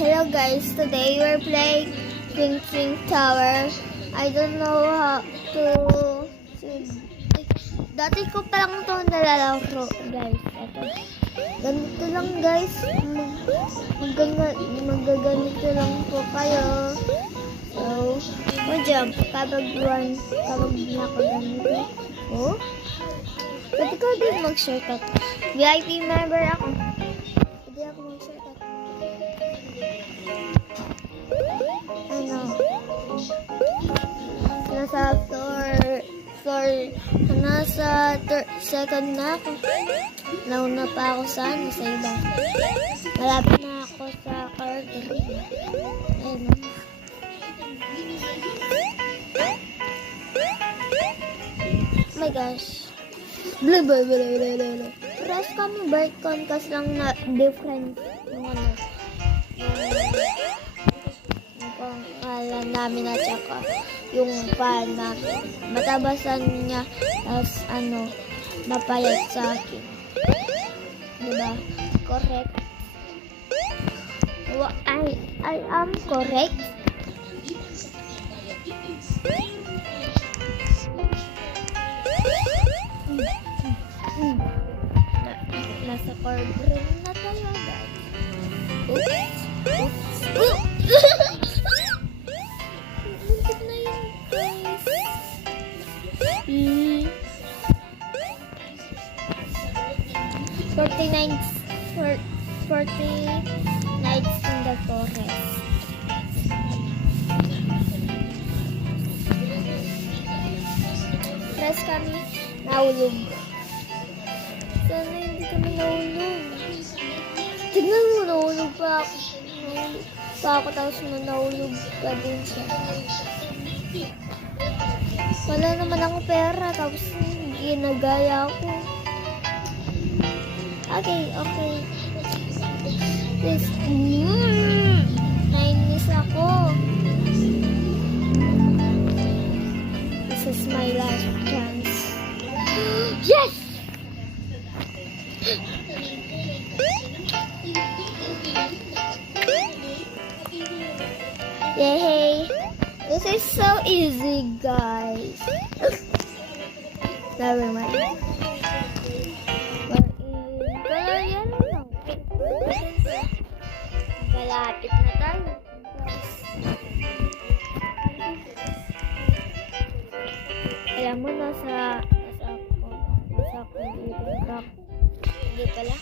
Hello guys, today we're playing Twin Twin Tower. I don't know how to... Dati ko pa lang ito nalalaro guys. Ito. Ganito lang guys. Magaganito lang po kayo. So, jump. Kapag na ako ganito. Oh? Pwede ko din mag-shortcut. VIP member ako. Pwede ako mag-shortcut. Nasa second na ako. Nauna pa ako sa iba. Malapit na ako sa character. Ayun. Oh my gosh. Blah. Press kami bird concast lang na different yung ano. Yung pangalan namin at saka yung fan namin. Matabasan niya tapos mapayat sa akin. Diba? Correct? I am correct? Nasa corner na tayo guys. Oops. Muntik na yun guys. 40 nights in the forest. Press kami nahulog. Sana hindi kami nahulog. Tignan mo, nahulog pa ako. Tapos nahulog pa din siya. Wala naman ako pera, tapos ginagaya ako. Okay. Please. Nainis ako. This is my last chance. Yes! Yay! This is so easy, guys. Never mind. Malapit na tayo. Alam mo, nasa computer. Hindi pala.